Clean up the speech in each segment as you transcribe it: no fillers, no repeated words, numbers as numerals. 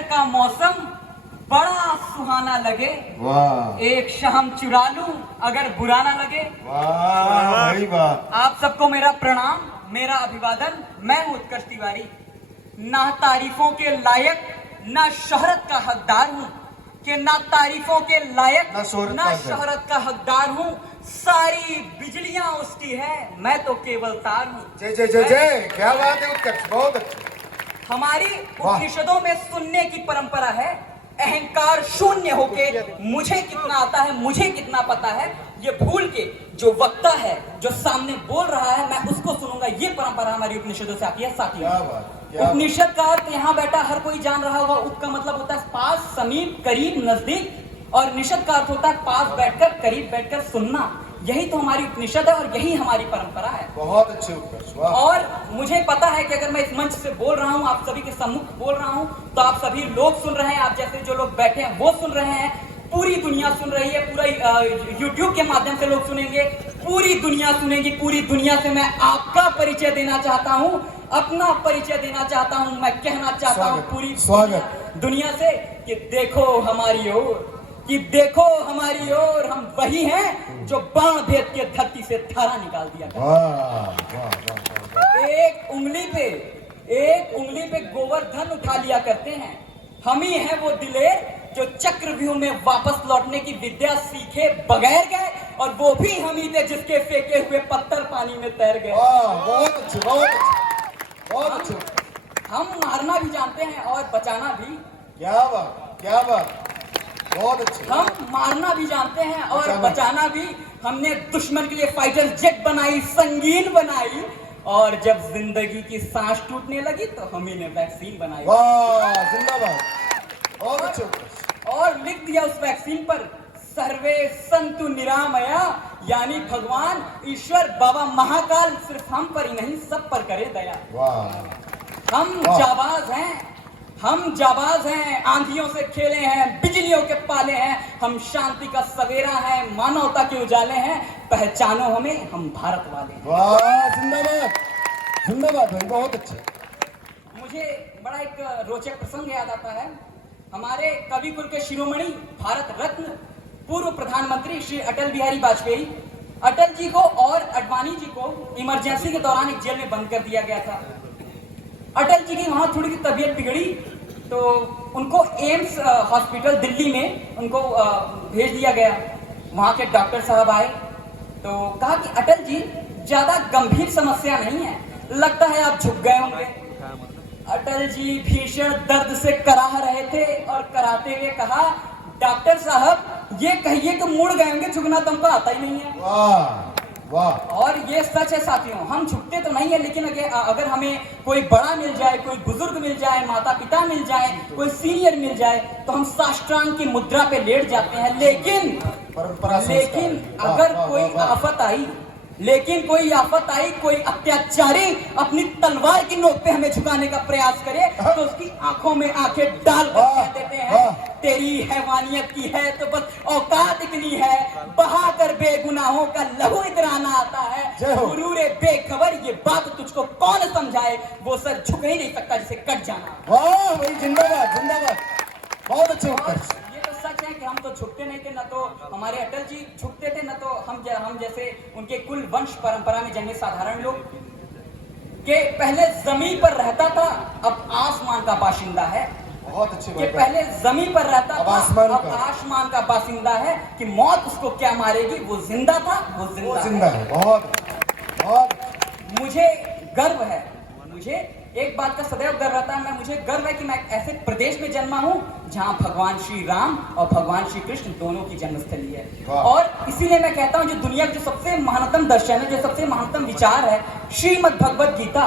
दोपहर का मौसम बड़ा सुहाना लगे, वाह एक शाम चुरा लूं अगर बुरा ना लगे। वाह भाई वाह। आप सबको मेरा प्रणाम, मेरा अभिवादन। मैं हूं उत्कर्ष तिवारी। ना तारीफों के लायक ना शोहरत का हकदार हूं, कि ना तारीफों के लायक ना शोहरत का हकदार हूं। सारी बिजलियां उसकी है, मैं तो केवल तार हूं। जय जय जय जय, क्या बात है उत्कर्ष, बहुत अच्छा। हमारी उपनिषदों में सुनने की परंपरा है, अहंकार शून्य होके मुझे कितना आता है, मुझे कितना पता है, ये भूल के जो वक्ता है, जो सामने बोल रहा है, मैं उसको सुनूंगा। ये परंपरा हमारी उपनिषदों से आती है साथियों। उपनिषद का अर्थ यहाँ बैठा हर कोई जान रहा होगा। उप का मतलब होता है पास, समीप, करीब, नजदीक, और निषद का अर्थ होता है पास बैठकर, करीब बैठकर सुनना। यही तो हमारी उपनिषद है और यही हमारी परंपरा है। बहुत अच्छे उत्कर्ष, वाह। और मुझे पता है कि अगर मैं इस मंच से बोल रहा हूँ, आप सभी के सम्मुख बोल रहा हूँ, तो आप सभी लोग सुन रहे हैं, आप जैसे जो लोग बैठे हैं वो सुन रहे हैं, पूरी दुनिया सुन रही है, पूरा YouTube के माध्यम से लोग सुनेंगे, पूरी दुनिया सुनेगी। पूरी दुनिया से मैं आपका परिचय देना चाहता हूँ, अपना परिचय देना चाहता हूँ। मैं कहना चाहता हूँ पूरी दुनिया से कि देखो हमारी ओर, कि देखो हमारी ओर, हम वही हैं जो बाण भेद के धरती से धारा निकाल दिया। एक उंगली पे गोवर्धन उठा लिया करते हैं। हम ही हैं वो दिलेर जो चक्रव्यूह में वापस लौटने की विद्या सीखे बगैर गए, और वो भी हम ही थे जिसके फेंके हुए पत्थर पानी में तैर गए। बहुत अच्छे, बहुत अच्छे, बहुत अच्छे। हम मारना भी जानते हैं और बचाना भी। क्या बात, क्या बात, बहुत अच्छे। हम मारना भी जानते हैं और बचाना भी। हमने दुश्मन के लिए फाइटर जेट बनाई, संगीन बनाई, और जब जिंदगी की सांस टूटने लगी तो हम ही ने वैक्सीन बनाई। वाह, जिंदाबाद, बहुत अच्छे। और लिख दिया उस वैक्सीन पर सर्वे संतु निरामया, यानी भगवान ईश्वर बाबा महाकाल सिर्फ हम पर ही नहीं सब पर करे दया। वाह, हम जाबाज हैं, हम जाबाज हैं, आंधियों से खेले हैं, बिजलियों के पाले हैं, हम शांति का सवेरा है, मानवता के उजाले हैं, पहचानो हमें, हम भारत वाले हैं। वाह, जिंदाबाद, जिंदाबाद भाई, बहुत अच्छे। मुझे बड़ा एक रोचक प्रसंग याद आता है। हमारे कवि कुल के शिरोमणि, भारत रत्न, पूर्व प्रधानमंत्री श्री अटल बिहारी वाजपेयी, अटल जी को और अडवाणी जी को इमरजेंसी के दौरान एक जेल में बंद कर दिया गया था। अटल जी की वहां थोड़ी सी तबीयत बिगड़ी, तो उनको एम्स हॉस्पिटल दिल्ली में उनको भेज दिया गया। वहां के डॉक्टर साहब आए तो कहा कि अटल जी ज्यादा गंभीर समस्या नहीं है, लगता है आप झुक गए होंगे। अटल जी भीषण दर्द से कराह रहे थे और कराते हुए कहा, डॉक्टर साहब ये कहिए कि मुड़ गए होंगे, झुकना तुमको आता ही नहीं है। वाह वाह। और ये सच है साथियों, हम झुकते तो नहीं है, लेकिन अगर हमें कोई बड़ा मिल जाए, कोई बुजुर्ग मिल जाए, माता पिता मिल जाए, कोई सीनियर मिल जाए, तो हम साष्टांग की मुद्रा पे लेट जाते हैं। लेकिन अगर कोई आफत आई, कोई अत्याचारी अपनी तलवार की नोक पे हमें झुकाने का प्रयास करे, तो उसकी आंखों में आंखें डाल कर कह देते हैं, तेरी हैवानियत की है तो बस औकात इतनी है, बहा कर बेगुनाहों का लहू इतराना आता है, गुरूरे बेखबर ये बात तुझको कौन समझाए, वो सर झुक ही नहीं सकता जिसे कट जाना। वाह भाई, जिंदाबाद, जिंदाबाद, बहुत अच्छे उत्कर्ष। ये तो सच है कि हम तो झुकते नहीं थे, न तो हमारे अटल जी झुकते थे, न तो हम जैसे उनके कुल वंश परंपरा में जन्मे साधारण लोग के पहले जमीन पर रहता था, अब आसमान का बाशिंदा है। बहुत अच्छे। कि पहले जमीन पर रहता था, अब आसमान का बाशिंदा है, कि मौत उसको क्या मारेगी, वो जिंदा था, वो जिंदा है। बहुत बहुत। मुझे गर्व है, मुझे एक बात का सदैव गर्व रहता है, मुझे गर्व है कि मैं ऐसे प्रदेश में जन्मा हूँ जहाँ भगवान श्री राम और भगवान श्री कृष्ण दोनों की जन्मस्थली है। और इसीलिए मैं कहता हूँ जो दुनिया का जो सबसे महानतम दर्शन है, जो सबसे महानतम विचार है, श्रीमद् भगवद गीता,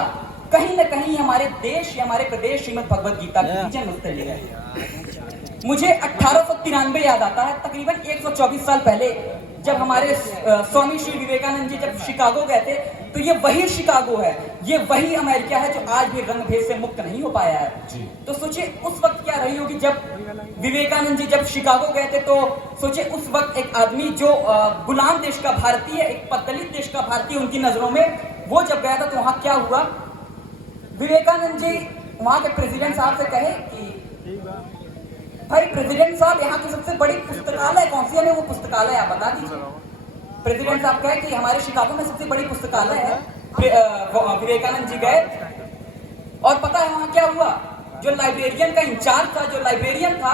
कहीं न कहीं हमारे देश या हमारे प्रदेश श्रीमद् भगवद गीता की जन्मस्थली है। मुझे 1893 याद आता है, तकरीबन 124 साल पहले, जब हमारे स्वामी श्री विवेकानंद जी जब शिकागो गए थे, तो ये वही शिकागो है, ये वही अमेरिका है जो आज भी रंग भेद से मुक्त नहीं हो पाया है। तो सोचिए उस वक्त क्या रही होगी जब विवेकानंद जी जब शिकागो गए थे, तो सोचिए उस वक्त एक आदमी जो गुलाम देश का भारतीय, एक पत्तलित देश का भारतीय उनकी नजरों में, वो जब गया था तो वहां क्या हुआ, विवेकानंद जी वहां के प्रेसिडेंट साहब से कहे कि भाई प्रेसिडेंट साहब, यहाँ की सबसे बड़ी पुस्तकालय कौन सी है, वो पुस्तकालय आप बता दीजिए। प्रेसिडेंट साहब कहे कि हमारे शिकागो में सबसे बड़ी पुस्तकालय है। विवेकानंद जी गए और पता है वहां क्या हुआ? जो लाइब्रेरियन का इंचार्ज था, जो लाइब्रेरियन था,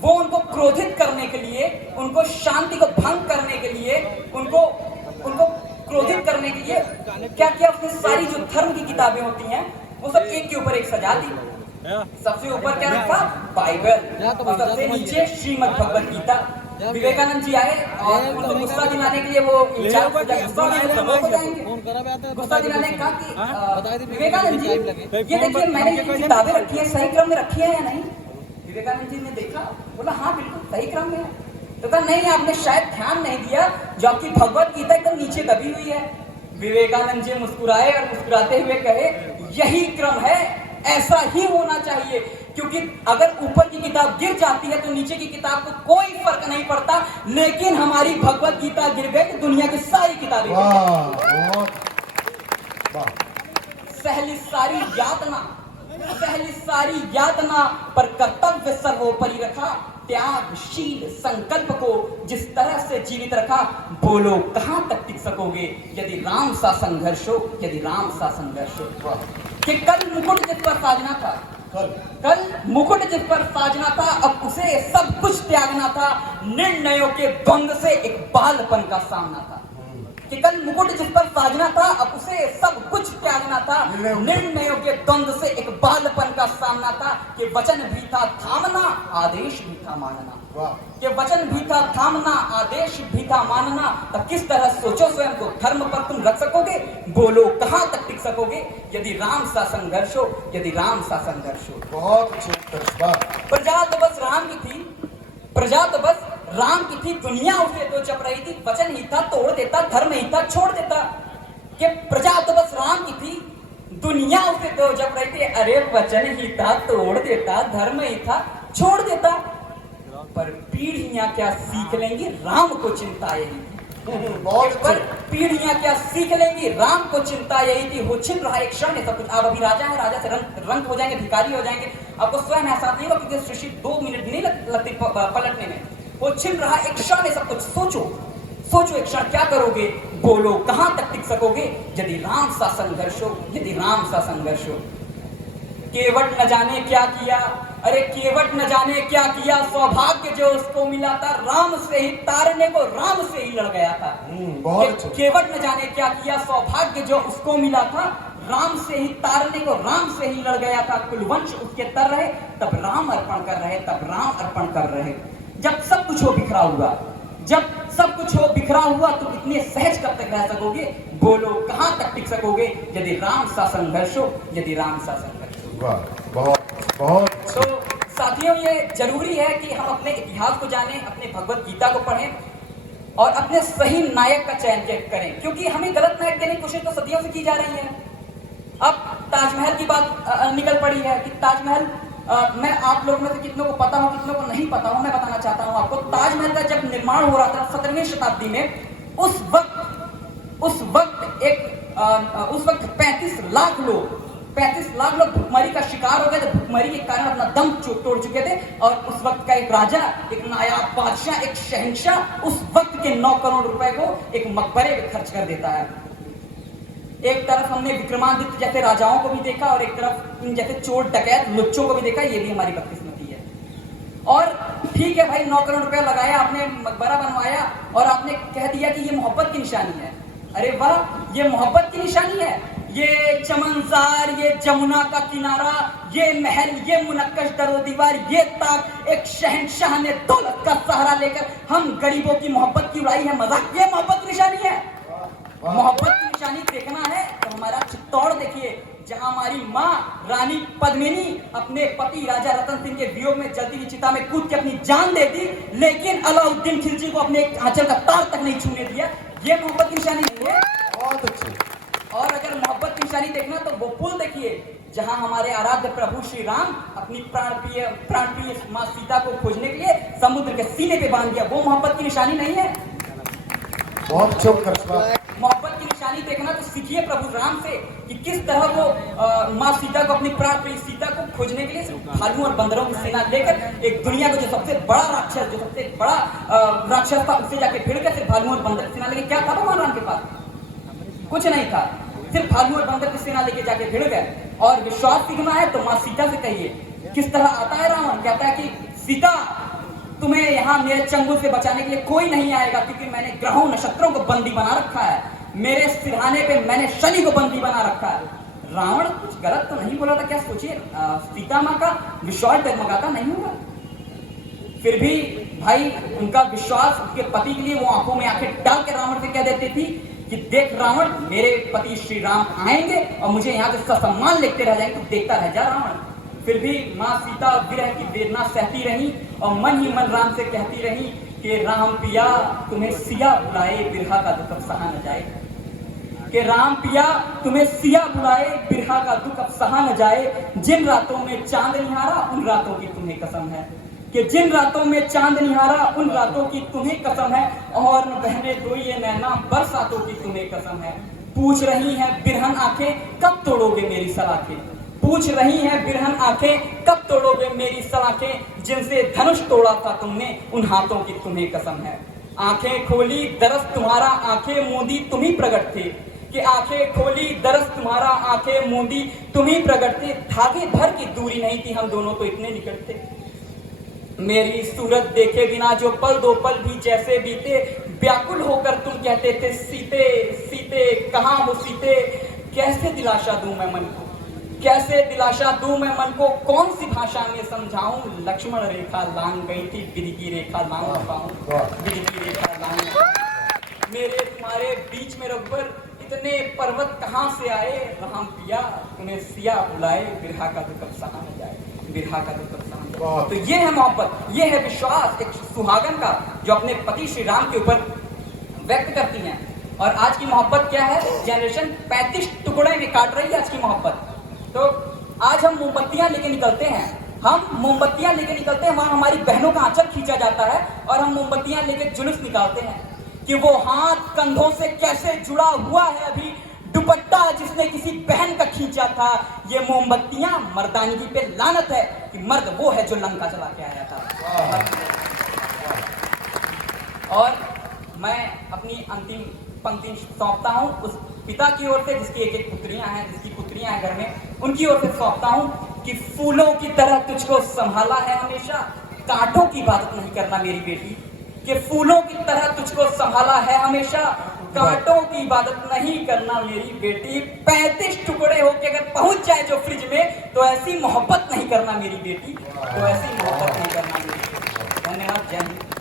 वो उनको क्रोधित करने के लिए, उनको शांति को भंग करने के लिए, उनको क्रोधित करने के लिए क्या किया उसने? सारी जो धर्म की किताबें होती हैं वो सब एक के ऊपर एक सजा दी। सबसे ऊपर क्या रखा? बाइबल, और सबसे नीचे श्रीमद् भगवत गीता। विवेकानंद जी आए और उनको गुस्सा दिलाने के लिए वो इंचार्ज गुस्सा दिलाने कहा कि विवेकानंद जी, ये देखिए मैंने ये किताबें रखी है, सही क्रम में रखी है या नहीं? विवेकानंद जी ने देखा, बोला हाँ बिल्कुल सही क्रम में है। तो कहा नहीं, आपने शायद ध्यान नहीं दिया, जो आपकी भगवत गीता एकदम नीचे दबी हुई है। विवेकानंद जी मुस्कुराए और मुस्कुराते हुए कहे, यही क्रम है, ऐसा ही होना चाहिए, क्योंकि अगर ऊपर की किताब गिर जाती है तो नीचे की किताब को कोई फर्क नहीं पड़ता, लेकिन हमारी भगवत गीता गिर गई तो दुनिया की सारी किताबें सहली सारी यातना पर कर्तव्य सर्वोपरि रखा, त्यागशील संकल्प को जिस तरह से जीवित रखा, बोलो कहां तक टिक सकोगे यदि राम सा संघर्ष हो, यदि राम सा संघर्ष हो। कि कल मुकुट जिस पर साजना था, कल मुकुट जिस पर साजना था, अब उसे सब कुछ त्यागना था, निर्णयों के द्वंद से एक बालपन का सामना था। कि कल मुकुट जिस पर साजना था, अब उसे सब कुछ त्यागना था, निर्णयों के द्वंद से एक बालपन का सामना था। कि वचन भी था थामना, आदेश भी था मानना। कि वचन भी था थामना, आदेश भी था मानना। तब किस तरह सोचो स्वयं को, धर्म पर तुम रख सकोगे? बोलो कहां तक टिक सकोगे यदि राम सा संघर्ष हो, यदि राम सा संघर्ष हो। बहुत अच्छी प्रजा तो बस राम की थी, प्रजा तो बस राम की थी, दुनिया उसे तो जप रही थी, वचन ही था तोड़ देता, धर्म ही था छोड़ देता। कि प्रजा तो बस राम की थी, दुनिया उसे तो जप रही थी, अरे वचन ही था तोड़ देता, धर्म ही था छोड़ देता। पर पीढ़ियां क्या सीख लेंगी, राम को चिंता यही थी। पर पीढ़ियां क्या सीख लेंगी, राम को चिंता यही थी। हो छिन रहा एक क्षण में सब कुछ। आप अभी राजा है, राजा से रंग हो जाएंगे, भिखारी हो जाएंगे, आपको स्वयं एहसास नहीं होगा, क्योंकि सृष्टि 2 मिनट नहीं लगती पलटने में। वो छिन रहा एक क्षण में सब कुछ। सोचो एक क्षण क्या करोगे, बोलो कहां तक टिक सकोगे यदि राम सा संघर्ष हो, यदि राम सा संघर्ष हो। केवट न जाने क्या किया, अरे केवट न जाने क्या किया, सौभाग्य जो उसको मिला था, राम से ही तारने को राम से ही लड़ गया था। केवट न जाने क्या किया, सौभाग्य जो उसको मिला था, राम से ही तारने को राम से ही लड़ गया था। कुलवंश उसके तर रहे, तब राम अर्पण कर रहे, तब राम अर्पण कर रहे। जब सब कुछ हो बिखरा हुआ, जब सब कुछ हो बिखरा हुआ, तो इतने सहज कब तक रह सकोगे? बोलो कहां तक टिक सकोगे यदि राम सा संघर्ष हो, यदि राम सा संघर्ष हो। बहुत तो साथियों, ये जरूरी है कि हम अपने इतिहास को जानें, अपने भगवत गीता को पढ़ें और अपने सही नायक का चयन करें, क्योंकि हमें गलत नायक देने की कोशिश तो सदियों से की जा रही है। अब ताजमहल की बात निकल पड़ी है कि ताजमहल, मैं आप लोगों में से कितनों को पता हो, कितनों को नहीं पता हो, मैं बताना चाहता हूं आपको। ताजमहल का जब निर्माण हो रहा था 17वीं शताब्दी में, उस वक्त 35 लाख लोग भुखमरी का शिकार हो गए थे। भुखमरी के कारण अपना दम तोड़ चुके थे, और उस वक्त का एक राजा, एक नायाब बादशाह, एक शहंशाह उस वक्त के 9 करोड़ रुपए को एक मकबरे में खर्च कर देता है। एक तरफ हमने विक्रमादित्य जैसे राजाओं को भी देखा, और एक तरफ इन जैसे चोर डकैत लुच्चों को भी देखा। ये भी हमारी बदकिस्मती है। और ठीक है भाई, 9 करोड़ रुपया लगाया, आपने मकबरा बनवाया, और आपने कह दिया कि ये मोहब्बत की निशानी है। अरे वाह, ये मोहब्बत की निशानी है। ये चमनसार, ये जमुना का किनारा, ये महल, ये मुनक्कश दरो दीवार, ये ताक, एक शहंशाह ने दौलत का सहारा लेकर हम गरीबों की मोहब्बत की उड़ाई है मजाक। ये मोहब्बत की निशानी है। मोहब्बत की निशानी देखना है तो हमारा चित्तौड़ देखिए, जहां हमारी माँ रानी पद्मिनी अपने पति राजा रतन सिंह के वियोग में जलती हुई चिता में कूद के अपनी जान दे दी, लेकिन अलाउद्दीन खिलजी को अपने आंचल का तार तक नहीं छूने दिया। ये मोहब्बत की निशानी नहीं है। बहुत अच्छी। और अगर मोहब्बत की निशानी देखना तो वो पुल देखिए, जहां हमारे आराध्य प्रभु श्री राम अपनी प्राणप्रिय माँ सीता को खोजने के लिए समुद्र के सीने पे बांध दिया। वो मोहब्बत की निशानी नहीं है। बहुत चुप कर मोहब्बत की निशानी देखना तो सीखिए प्रभु राम से कि किस तरह वो माँ सीता को, अपनी प्राण प्रिय सीता को खोजने के लिए सिर्फ भालू और बंदरों की सेना लेकर एक दुनिया को जो सबसे बड़ा राक्षस, जो सबसे बड़ा राक्षस था, उससे जाके भिड़ कर सिर्फ भालू और बंदर की सेना लेके, क्या था भगवान राम के पास? कुछ नहीं था, सिर्फ भालू और बंदर की सेना लेके जाके भिड़ गए। और विश्वास सीखना है तो माँ सीता से कहिए। किस तरह आता है रावण, कहता है कि सीता तुम्हें यहाँ मेरे चंगुल से बचाने के लिए कोई नहीं आएगा, क्योंकि मैंने ग्रहों नक्षत्रों को बंदी बना रखा है, मेरे सिरहाने पे मैंने शनि को बंदी बना रखा है। रावण कुछ गलत तो नहीं बोला था, क्या सोचिए सीता माँ का विश्वास डगमगाता नहीं होगा? फिर भी भाई उनका विश्वास उसके पति के लिए वो आंखों में आंखें डाल के रावण से कह देती थी कि देख रावण, मेरे पति श्री राम आएंगे और मुझे यहाँ से सम्मान लेते रह जाएंगे, तो देखता रह जा रावण। फिर भी माँ सीता विरह की वेदना सहती रही और मन ही मन राम से कहती रही कि राम पिया तुम्हें सिया बुलाए, बिरहा का दुख अब सहा न जाए। कि राम पिया तुम्हें सिया बुलाए, बिरहा का दुख अब सहा न जाए। जिन रातों में चांद निहारा उन रातों की तुम्हें कसम है, कि जिन रातों में चांद निहारा उन रातों की तुम्हें कसम है। और न बहने दो ये नैना बरसातों की तुम्हें कसम है। पूछ रही हैं बिरहन आंखें कब तोड़ोगे मेरी सलाखें, पूछ रही हैं बिरहन आंखें कब तोड़ोगे मेरी सलाखें। जिनसे धनुष तोड़ा था तुमने उन हाथों की तुम्हें कसम है। आंखें खोली दरस तुम्हारा आंखें मूंदी तुम ही प्रगट थे, कि आंखें खोली दरस तुम्हारा आंखें मूंदी तुम ही प्रगट थे। धागे भर की दूरी नहीं थी, हम दोनों तो इतने निकट थे। मेरी सूरत देखे बिना जो पल दो पल भी जैसे बीते, व्याकुल होकर तुम कहते थे सीते सीते कहाँ हो सीते। कैसे दिलासा दूं मैं मन को, कैसे दिलासा दूं मैं मन को, कौन सी भाषा में समझाऊं। लक्ष्मण रेखा लांग गई थी, विधि की रेखा लांग पाऊं, विधि की रेखा लांग। मेरे तुम्हारे बीच में रघुबर इतने पर्वत कहाँ से आए। राम पिया तुम्हें सिया बुलाए, बिरहा का दुख अब सहा न जाए, बिरहा का दुख अब सहा न जाए। तो ये है मोहब्बत, ये है विश्वास एक सुहागन का जो अपने पति श्री राम के ऊपर व्यक्त करती हैं। और आज की मोहब्बत क्या है, जनरेशन 35 टुकड़े में काट रही है आज की मोहब्बत। तो आज हम मोमबत्तियां लेके निकलते हैं, हम मोमबत्तियां लेके निकलते हैं, वहां हमारी बहनों का आंचल खींचा जाता है और हम मोमबत्तियां लेके जुलूस निकालते हैं कि वो हाथ कंधों से कैसे जुड़ा हुआ है अभी दुपट्टा जिसने किसी बहन का खींचा था। ये मोमबत्तियां मर्दानगी पे लानत है कि मर्द वो है जो लंका चला के आया था। और मैं अपनी अंतिम पंक्ति सौंपता हूँ उस पिता की ओर से जिसकी एक एक पुत्रियां हैं, जिसकी पुत्रियां हैं घर में, उनकी ओर से सौंपता हूँ कि फूलों की तरह तुझको संभाला है हमेशा, कांटों की इबादत नहीं करना मेरी बेटी। कि फूलों की तरह तुझको संभाला है हमेशा, कांटों की इबादत नहीं करना मेरी बेटी। 35 टुकड़े होके अगर पहुंच जाए जो फ्रिज में, तो ऐसी मोहब्बत नहीं करना मेरी बेटी, तो ऐसी मोहब्बत नहीं करना मेरी बेटी। धन्यवाद, जय हिंद।